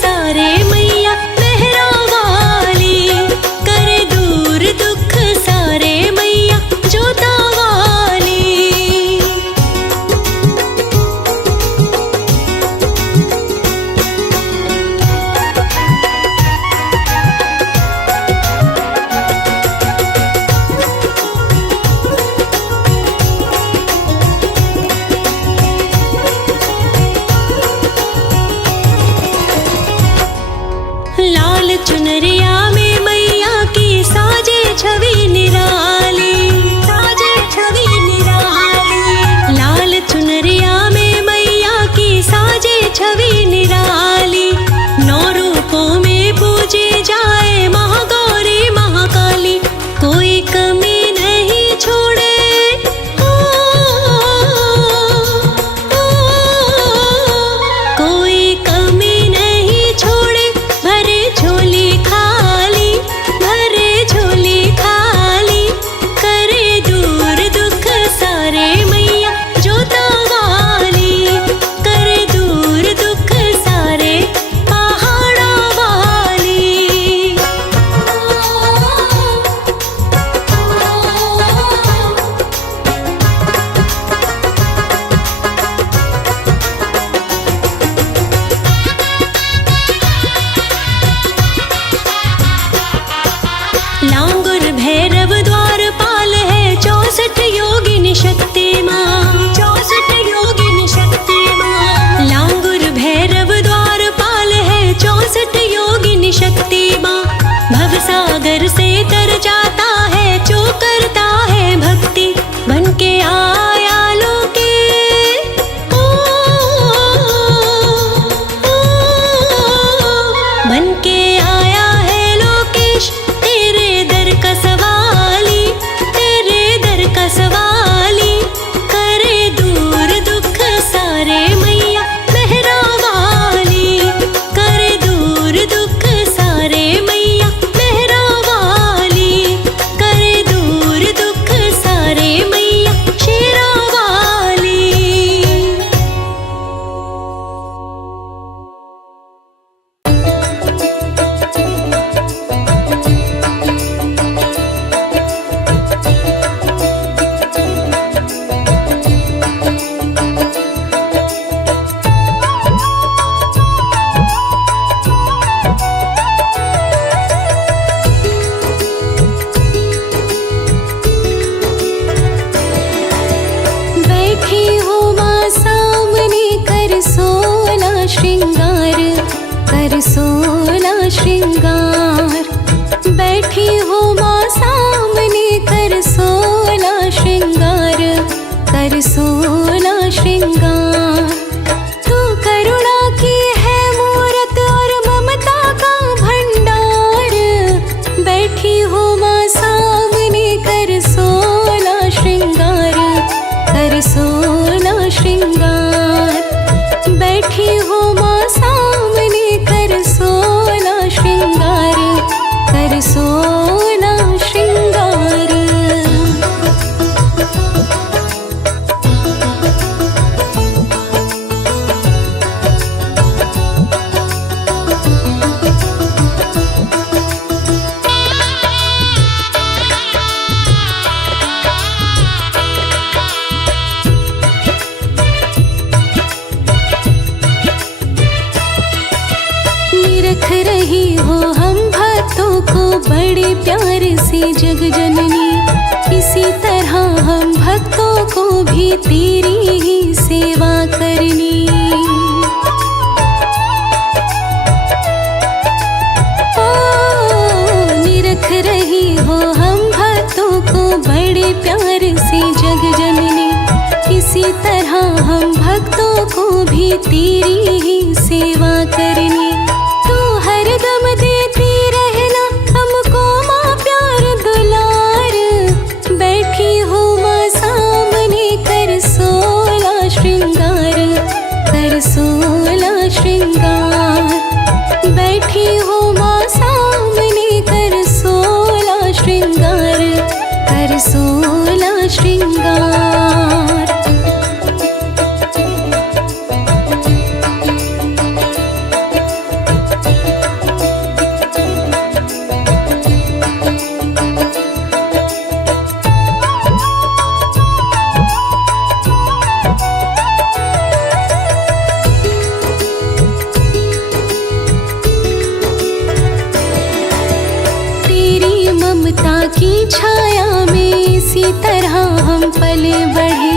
सारे मैया मेहरा वाली, करे दूर दुख सारे मैया जोता वाली। लाल चुनरिया में मैया की साजे छवि निराली, साजे छवि निराली। लाल चुनरिया में मैया की साजे छवि निराली। नौ रूपों में पूजे जाए महागौरी महाकाली, कोई कमी नहीं छोड़े। कोई कमी नहीं छोड़े, भरे झोली खाली, भरे झोली खाली। करे दूर दुख सारे मैया जोता वाली, करे दूर दुख सारे पहाड़ा वाली। लांगुर भैरव द्वारपाल है 64 योगिनी शक्ति माँ, 64 योगिनी शक्ति माँ। लांगुर भैरव द्वारपाल है 64 योगिनी शक्ति माँ। भवसागर से तर जाता है जो करता है भक्ति, बन के आया लोके। बन के आया है लोकेश, तेरे दर का सवाली, तेरे दर का सवाली। करे दूर दुख सारे मैया मेहरा वाली, करे दूर दुख सारे मैया मेहरा वाली। करे दूर दुख सारे मैया शेरा वाली। बैठी हो माँ सामने कर सोला श्रृंगार, कर सोला श्रृंगार। बैठी हो माँ सामने कर सोला श्रृंगार, कर सोला श्रृंगार। तू करुणा की है मूरत और ममता का भंडार। बैठी हो माँ सामने कर सोला श्रृंगार, कर सोला श्रृंगार। बैठी हो माँ सामने कर सोला श्रृंगार, कर सोला श्रृंगार। निरख रही हो हम भक्तों को बड़े प्यार से जग जननी। इसी तरह हम भक्तों को भी तेरी ही सेवा करनी। ओ निरख रही हो हम भक्तों को बड़े प्यार से जग जननी। इसी तरह हम भक्तों को भी तेरी ही सेवा करनी। तू हरदम देती रहना हमको माँ प्यार दुलार। बैठी हो माँ सामने कर सोला श्रृंगार, कर सोला श्रृंगार। बैठी हो माँ सामने कर सोला श्रृंगार, कर सोला श्रृंगार। की छाया में इसी तरह हम पले बढ़े।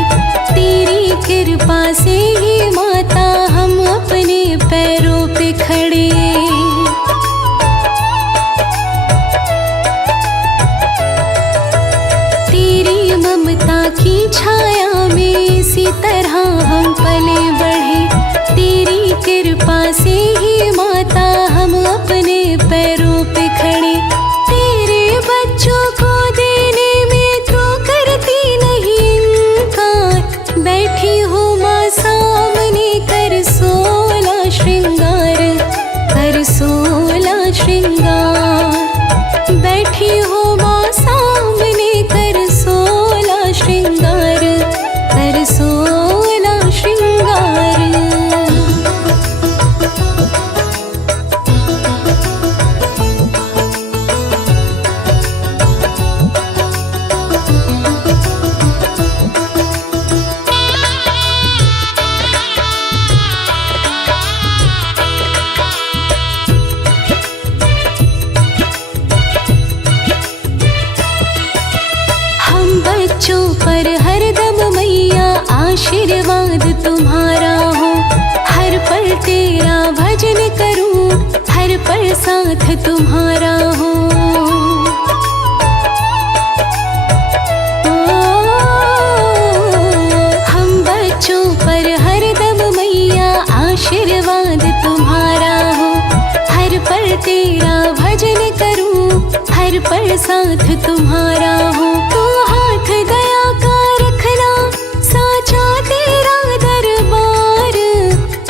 तेरी कृपा से ही माता हम अपने पैरों पे खड़े। तेरी ममता की छाया में इसी तरह हम पले बढ़े। तेरी कृपा से ही माता हम अपने पैरों पे खड़े। तेरे बच्चों को देने में तो करती नहीं इनकार। बैठी हो माँ सामने कर 16 श्रृंगार, कर 16 श्रृंगार। बैठी हो माँ सामने कर 16 श्रृंगार, कर 16 श्रृंगार। बच्चों पर हरदम मैया आशीर्वाद तुम्हारा हो। हर पल तेरा भजन करूं, हर पल साथ तुम्हारा हो। हम बच्चों पर हरदम मैया आशीर्वाद तुम्हारा हो। हर पल तेरा भजन करूं, हर पल साथ तुम्हारा हो। तो हाथ दया का रखना साचा तेरा दरबार।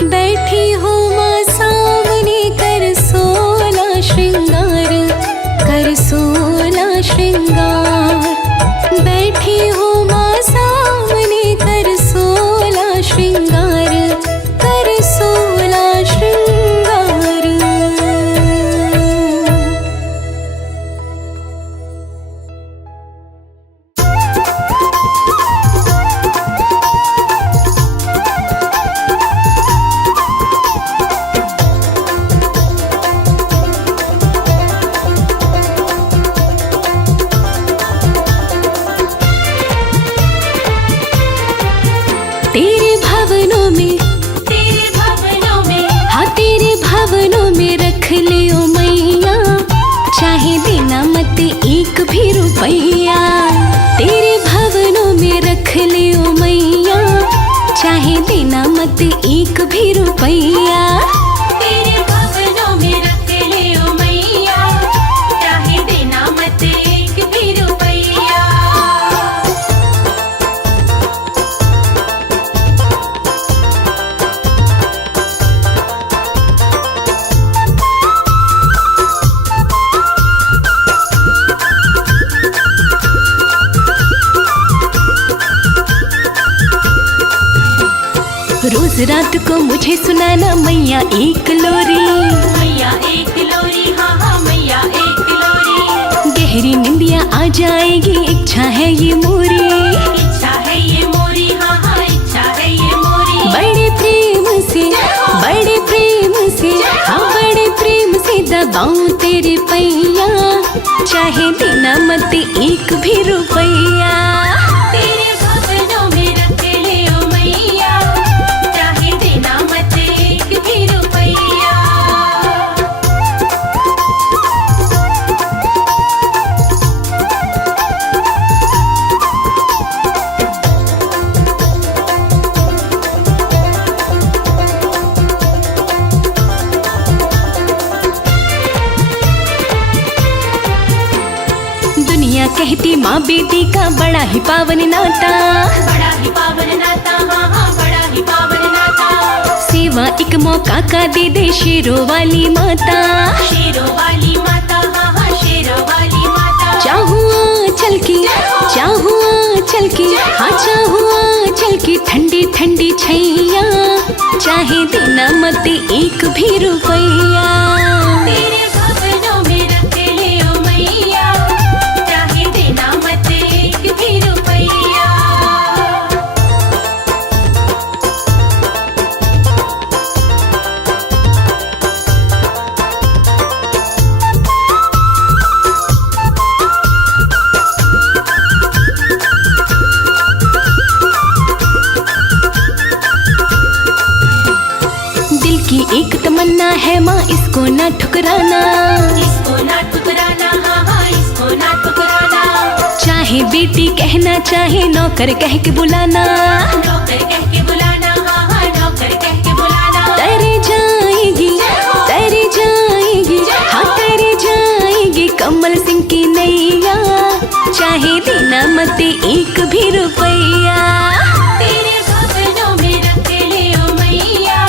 बैठी हो माँ सामने कर 16 श्रृंगार, कर 16 श्रृंगार। बैठी हो माँ सामने कर 16 श्रृंगार, कर 16 श्रृंगार। तेरे भवनों में, तेरे भवनों में, हाँ तेरे भवनों में रख लियो मैया। चाहे देना मत एक भी रुपैया। तेरे भवनों में रख लियो मैया। चाहे देना मत एक भी रुपैया। तेरे भवनों में रख लियो मैया। चाहे देना मत एक भी रुपैया। रोज रात को मुझे सुनाना मैया एक लोरी। मैया एक लोरी, हाँ हाँ मैया एक लोरी। गहरी निंदिया आ जाएगी, इच्छा है ये मोरी। इच्छा है ये मोरी, हाँ हाँ इच्छा है ये मोरी। बड़े प्रेम से, बड़े प्रेम से, हाँ बड़े प्रेम से दबाऊं तेरे पैया। चाहे देना मत एक भी रुपैया। तेरे भवनों में रख लियो मैया। चाहे देना मत एक भी रुपैया। दुनिया कहती माँ बेटी का बड़ा ही पावन नाता। बड़ा ही पावन नाता, हाँ हाँ बड़ा ही पावन नाता। सेवा एक मौका का दे दे शेरों वाली माता। शेरों वाली माता, हाँ हाँ शेरों वाली माता। चाहूँ आंचल की, चाहूँ आंचल की, हाँ चाहूँ आंचल की ठंडी ठंडी छैया। चाहे देना मत एक भी रुपैया। तेरे भवनों में रख लियो मैया। चाहे देना मत एक भी रुपैया। एक तमन्ना है माँ, इसको ना ठुकराना, इसको ना ठुकराना, हाँ हाँ इसको ना ठुकराना। चाहे बेटी कहना, चाहे नौकर कह के बुलाना, नौकर कह के बुलाना, हाँ हाँ नौकर कह के बुलाना। तर जाएगी, तर जाएगी, हाँ तर जाएगी कमल सिंह की नैया, चाहे देना मत एक भी रुपया। तेरे भवनों में रख ले ओ मैया,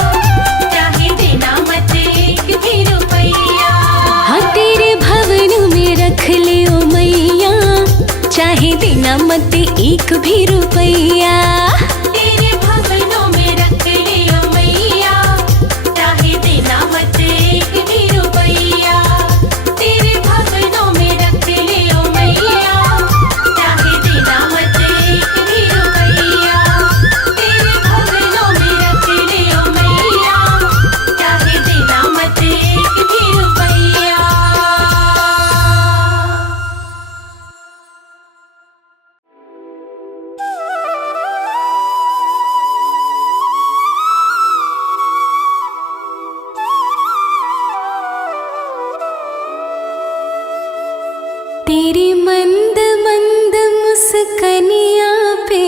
चाहे देना मत एक भी रुपया। हाँ तेरे भवन में रख ले ओ मैया, चाहे देना मत एक भी रुपया। तेरे भवनों में रख ले ओ मैया, चाहे देना मत एक भी रुपया। तेरे भवनों में रख ले ओ मैया, चाहे देना मत एक भी रुपया। तेरे भवनों में रख ले ओ मैया, चाहे देना मत एक भी रुपया। तेरी मंद मंद मुस्कनिया पे,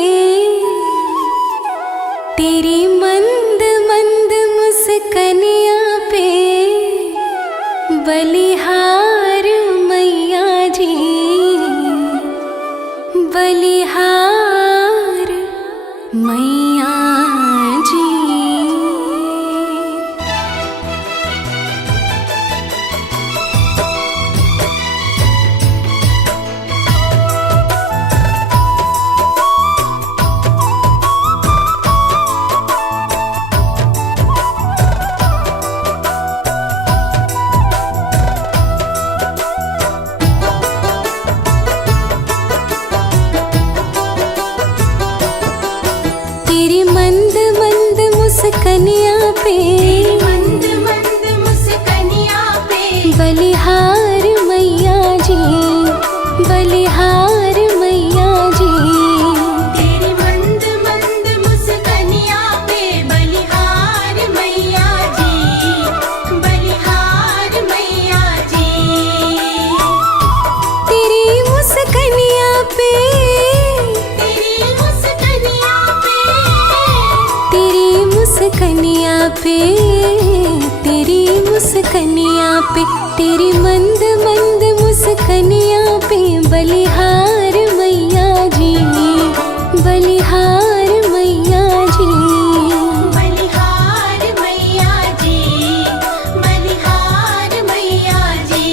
तेरी मंद मंद मुस्कनिया पे, बलिहार मैया जी, बलिहार मैया जी। तेरी मंद मंद मुस्कनिया पे, मंद मंद मुस्कनिया पे, बलिहार मैया जी, बलिहार मैया जी। तेरी मंद मंद मुस्कनिया पे, बलिहार मैया जी, बलिहार मैया जी। तेरी मुस्कनिया पे, तेरी मुस्कनिया पे, तेरी मुस्कनिया पे, तेरी मुस्कनिया पे, तेरी मंद मंद मुस्कनिया पे, बलिहार मैया जी, बलिहार मैया जी। बलिहार मैया जी, बलिहार मैया जी।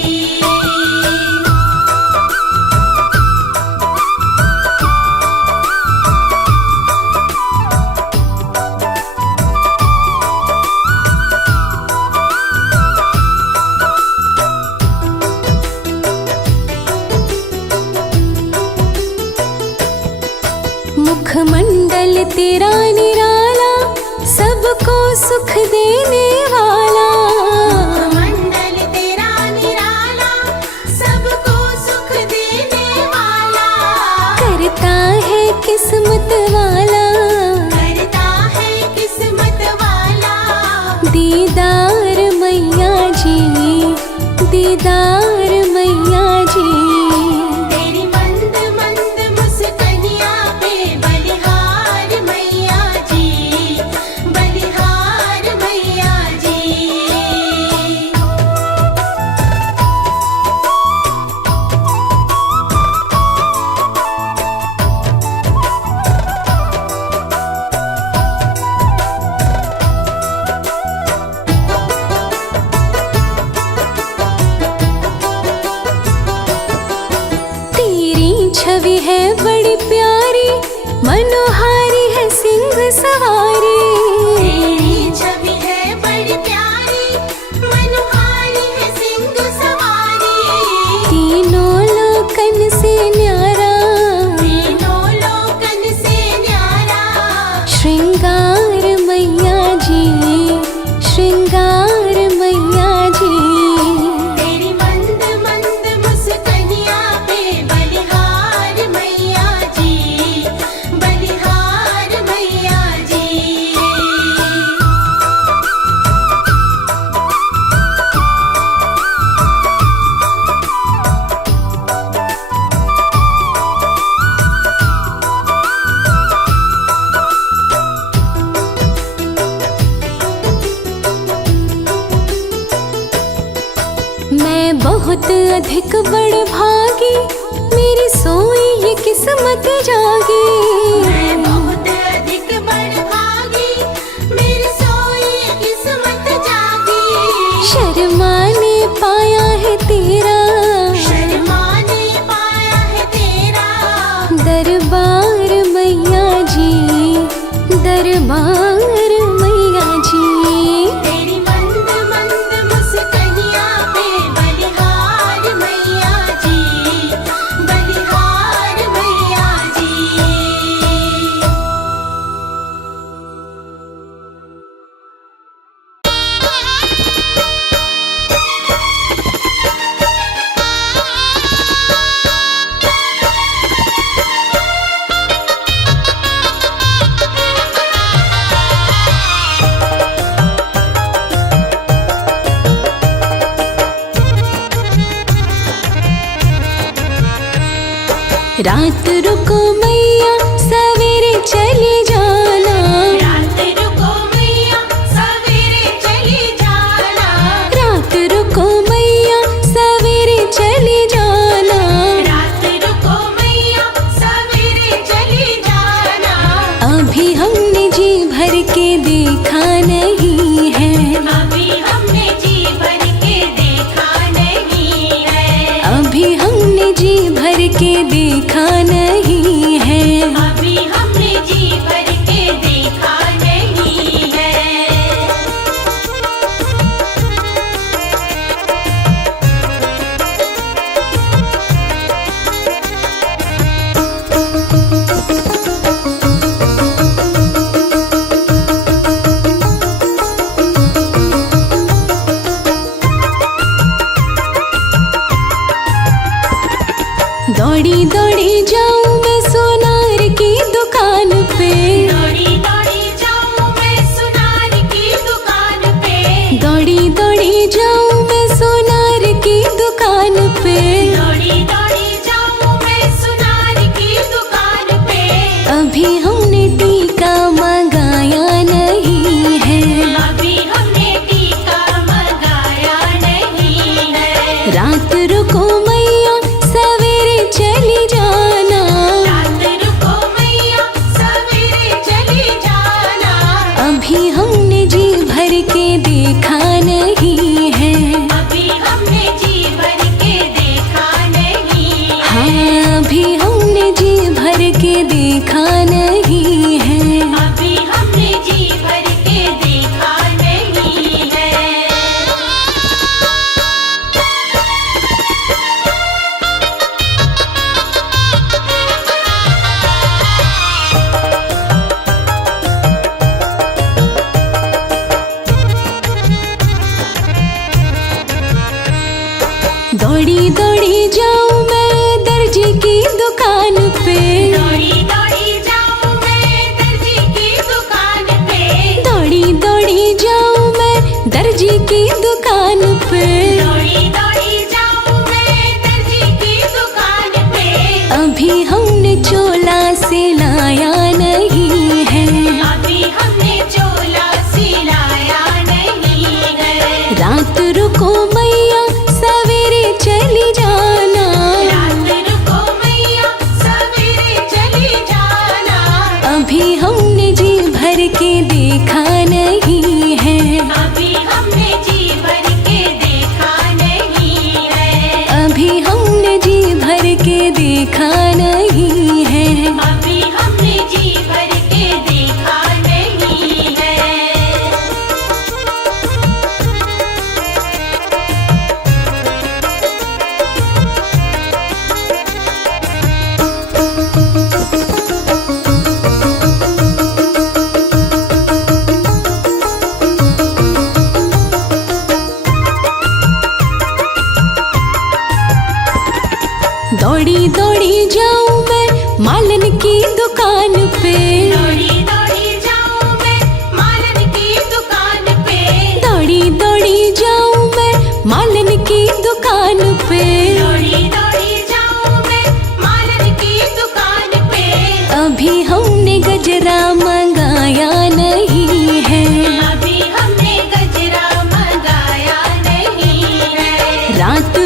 मुखमंडल तेरा निराला, सबको सुख देने वाला, मंडल तेरा निराला, सबको सुख देने वाला। करता है किस्मत वाला, करता है किस्मत वाला। दीदार मैया जी, दीदार मैया जी। तेरी मंद मंद मुस्कनिया पे, बलिहार मैया जी, बलिहार मैया जी। तेरी छवि है बड़ी प्यारी, मनोहारी है सिंह सवारी। तेरी छवि है बड़ी प्यारी, मनोहारी है सिंह सवारी। तीनों लोकन से न्यारा, तीनों लोकन से न्यारा। श्रृंगार मैया जी, श्रृंगार मैया जी। तेरी मंद मंद मुस्कनिया पे, बलिहार मैया मैं बहुत अधिक बड़ भागी, मेरी सोई ये किस्मत जागी। मैं बहुत अधिक बड़ भागी, मेरी सोई ये किस्मत जागी। शर्मा ने पाया है तेरा, शर्मा ने पाया है तेरा दरबार मैया जी, दरबार मैया जी। तेरी मंद मंद मुस्कनिया पे बलिहार मैया जी, बलिहार मैया जी। रात रुको मैया सवेरे चली जाना, रात रुको मैया सवेरे चली जाना, रात रुको मैया सवेरे चली जाना। रात रुको मैया सवेरे चली जाना। अभी हमने जी भर के देखा नहीं है, अभी हमने जी भर के देखा नहीं है, अभी हमने जी भर के देखा नहीं है। अभी हमने जी भर के देखा नहीं है। दौड़ी दौड़ी जाऊं मैं सोनार की दुकान पे, दौड़ी दौड़ी जाऊं मैं सुनार की दुकान पे, दौड़ी दौड़ी जाऊं मैं सोनार की दुकान पे। दौड़ी दौड़ी जाऊं मैं सुनार की दुकान पे। अभी हमने टीका मंगाया नहीं है, अभी हमने टीका मंगाया नहीं है। रात रुको मैया सवेरे चली जाना, रात रुको मैया सवेरे चली जाना। अभी हमने जी भर के देखा नहीं है। अभी हमने जी भर के देखा नहीं है। हाँ अभी हमने जी भर के देखा नहीं है। अभी हमने जी भर के देखा नहीं है। दौड़ी दौड़ी जाऊं मैं दर्जी की दुकान पे, दौड़ी दौड़ी जाऊं मैं दर्जी की दुकान पे, दौड़ी दौड़ी जाऊं मैं दर्जी की दुकान पे। दौड़ी दौड़ी जाऊं मैं दर्जी की दुकान पे। अभी हमने चोला सिलाया नहीं है, अभी हमने चोला सिलाया नहीं है। रात रुको मैया सवेरे चली जाना, रात रुको मैया सवेरे चली जाना। अभी हमने जी भर के देखा नहीं है। अभी हमने जी भर के देखा नहीं है। अभी हमने जी भर के देखा नहीं है। अभी हमने जी भर के देखा नहीं है। दौड़ी दौड़ी जाऊं मैं मालन की दुकान पे, दौड़ी दौड़ी जाऊं मैं मालन की दुकान पे, दौड़ी दौड़ी जाऊं मैं मालन की दुकान पे। दौड़ी दौड़ी जाऊं मैं मालन की दुकान पे। अभी हमने गजरा मंगाया नहीं है, अभी हमने गजरा मंगाया नहीं है। रात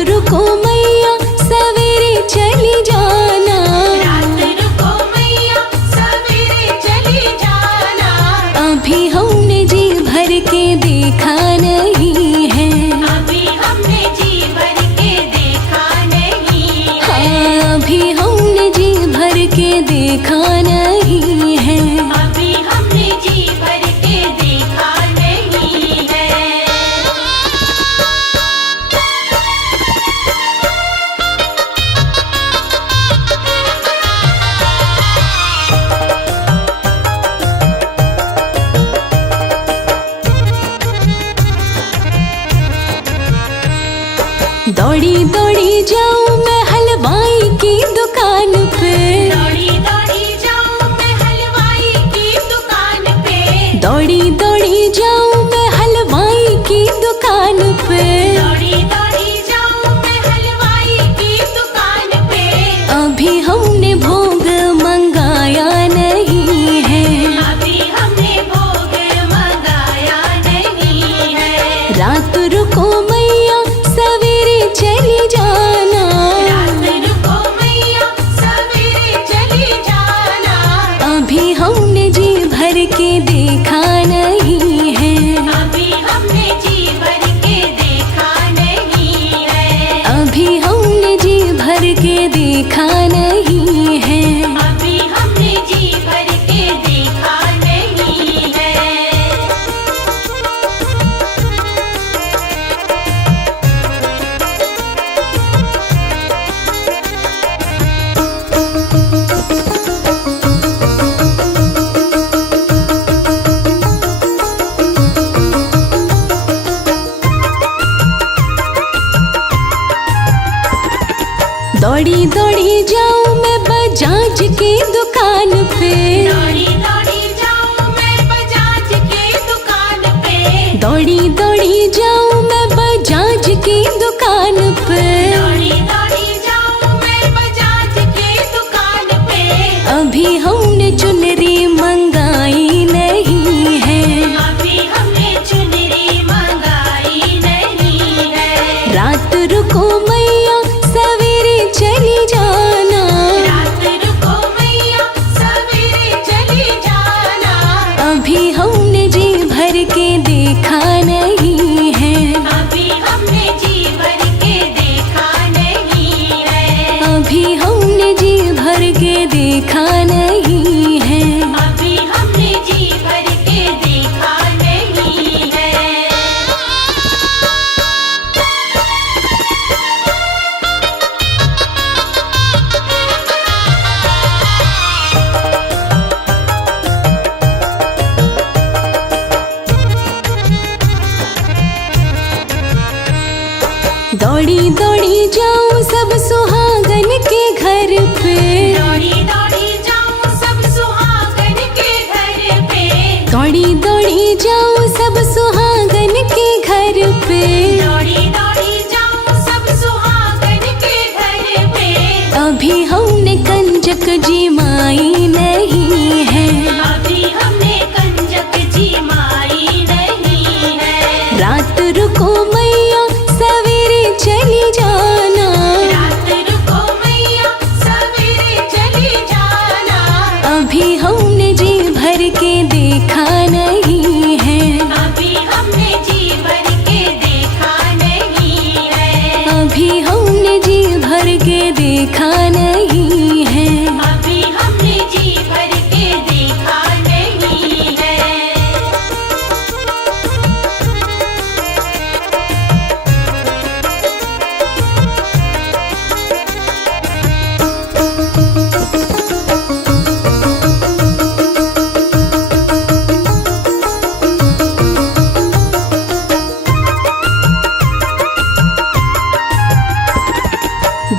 दौड़ी दौड़ी जाऊं मैं हलवाई की दुकान पे, दौड़ी दौड़ी जाऊं मैं हलवाई की दुकान पे, दौड़ी दौड़ी जाऊं मैं हलवाई की दुकान पे, दौड़ी दौड़ी जाऊं मैं हलवाई की दुकान पे। अभी हमने भोग मंगाया नहीं है, अभी हमने भोग मंगाया नहीं है। रात रुको मैया सवेरे चली जाना, रात रुको मैया सवेरे चली जाना। अभी हमने जी भर के देखा नहीं है, अभी हमने जी भर के देखा नहीं है। अभी हमने जी भर के देखा नहीं है। अभी हमने जी भर के देखा नहीं है। दौड़ी दौड़ी जाऊं मैं बजाज की दुकान पे, दौड़ी दौड़ी जाऊं मैं बजाज की दुकान पे, दौड़ी दौड़ी जाऊं मैं बजाज की दुकान पे, दौड़ी दौड़ी जाऊं मैं बजाज की दुकान पे। अभी हमने चुनरी मंगाई नहीं है, अभी हमने चुनरी मंगाई नहीं है। रात रुको मैया सवेरे चली जाना, रात रुको मैया सवेरे चली जाना। अभी हमने जी भर के देखा नहीं है, अभी हमने जी भर के देखा नहीं है। अभी हमने जी भर के देखा नहीं है। अभी हमने जी भर के देखा नहीं है। दौड़ी दौड़ी जाऊं सब सुहागन के घर पे, दौड़ी दौड़ी जाऊं सब सुहागन के घर पे, दौड़ी दौड़ी जाऊं सब सुहागन के घर पे, दौड़ी दौड़ी जाऊं सब सुहागन के घर पे। अभी हमने कंजक जी माई नहीं है, अभी हमने कंजक जी माई नहीं है। रात रुको मैया सवेरे चली जाना, रात रुको मैया सवेरे चली जाना। अभी हमने जी भर के देखा नहीं है, अभी हमने जी भर के देखा नहीं है। अभी हमने जी भर के देखा नहीं है। अभी हमने जी भर के देखा नहीं है।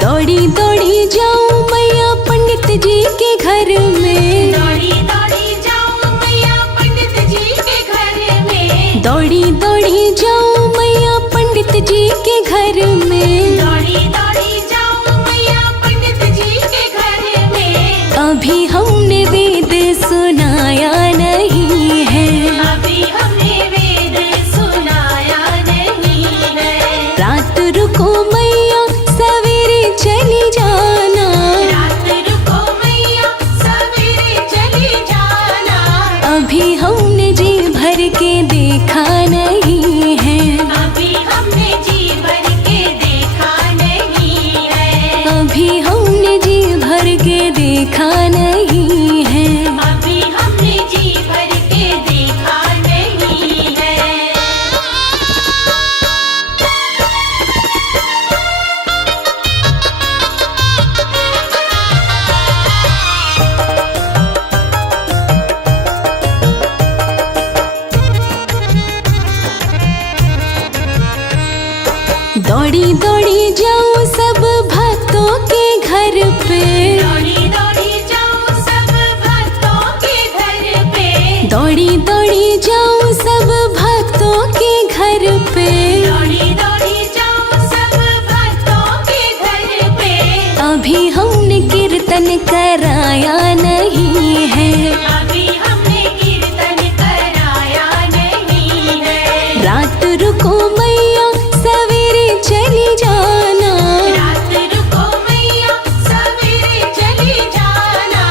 दौड़ी दौड़ी जाऊं मैया पंडित जी के घर में, दौड़ी दौड़ी जाऊं मैया पंडित जी के घर में, दौड़ी दौड़ी जाऊं मैया पंडित जी के घर में, दौड़ी दौड़ी जाऊं मैया पंडित जी के घर में। अभी हमने वेद सुनाया नहीं है, अभी हमने वेद सुनाया नहीं है। रात रुको मैया सवेरे चली जाना, रात रुको मैया सवेरे चली जाना। अभी हमने जी भर के देखा नहीं है, अभी हमने जी भर के देखा नहीं है। अभी हमने जी भर के देखा नहीं है। अभी हमने जी भर के देखा नहीं है। दौड़ी दौड़ी जाऊं सब भक्तों के घर पे, दौड़ी दौड़ी जाऊं सब भक्तों के घर पे, दौड़ी दौड़ी जाऊं सब भक्तों के घर पे, दौड़ी दौड़ी जाऊं सब भक्तों के घर पे। अभी हमने कीर्तन कराया नहीं है, अभी हमने कीर्तन कराया नहीं है। रात रुको मैया सवेरे चली जाना, रात रुको मैया सवेरे चली जाना।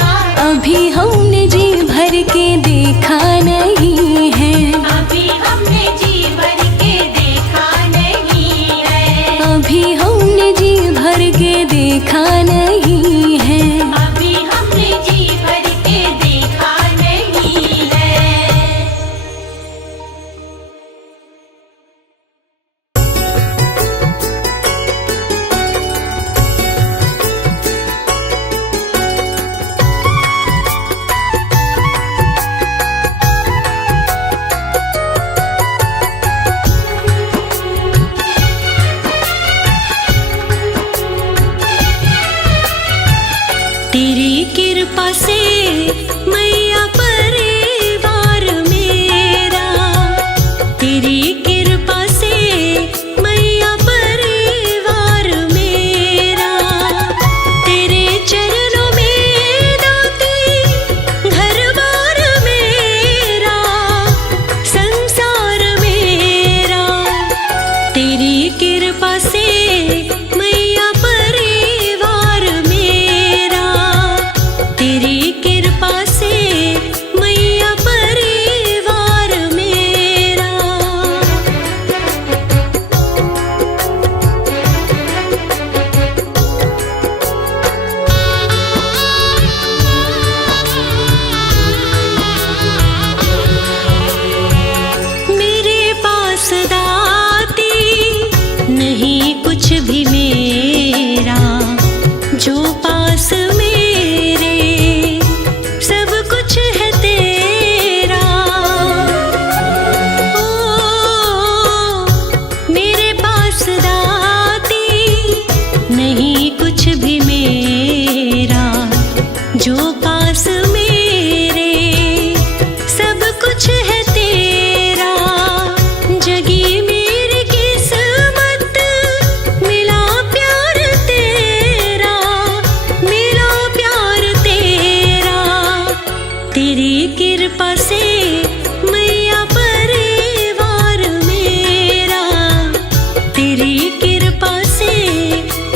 अभी हमने जी भर के देखा नहीं है, अभी हमने जी भर के देखा नहीं है। अभी हमने जी भर के देखा नहीं है। अभी हमने जी भर के देखा नहीं है। तेरी कृपा से मैया परिवार मेरा, तेरी कृपा से मैया परिवार मेरा, तेरे चरणों में दाती घर बार मेरा, संसार मेरा, तेरी कृपा से मैया परिवार मेरा, तेरी कृपा से मैया परिवार मेरा। मेरे पास दाती नहीं कुछ भी मेरा, जो पास मेरे सब कुछ है तेरा। ओ मेरे पास दाती नहीं कुछ भी मेरा, जो पास मेरे सब कुछ है तेरा। जगी मेरी किस्मत मिला प्यार तेरा, मिला प्यार तेरा, तेरी कृपा से मैया परिवार मेरा, तेरी कृपा से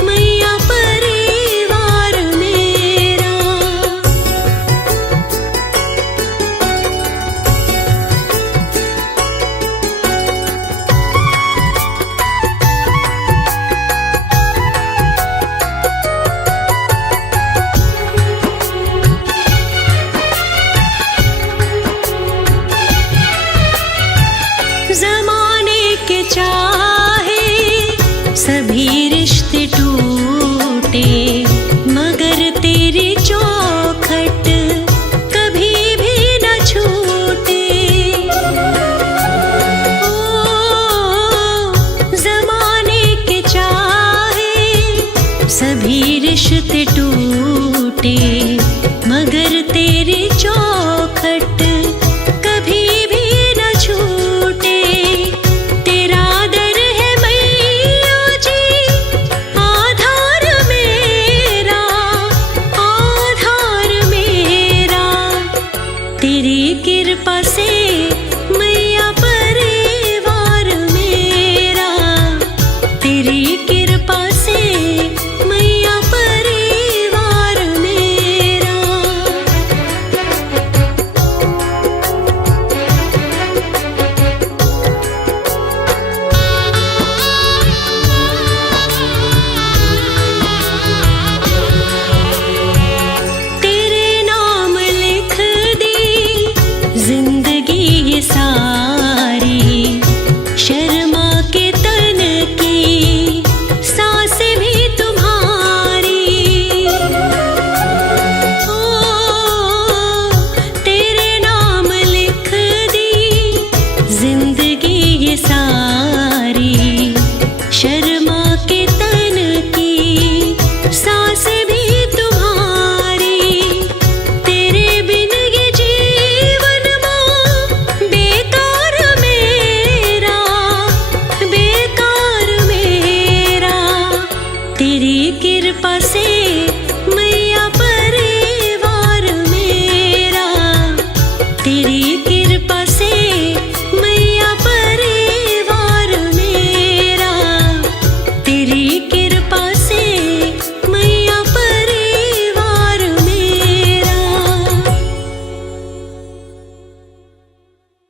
मैया परिवार मेरा। ज़माने के चाहे सभी रिश्ते टूटे, मगर तेरी चौखट कभी भी न छूटे। ओ ज़माने के चाहे सभी रिश्ते टूटे,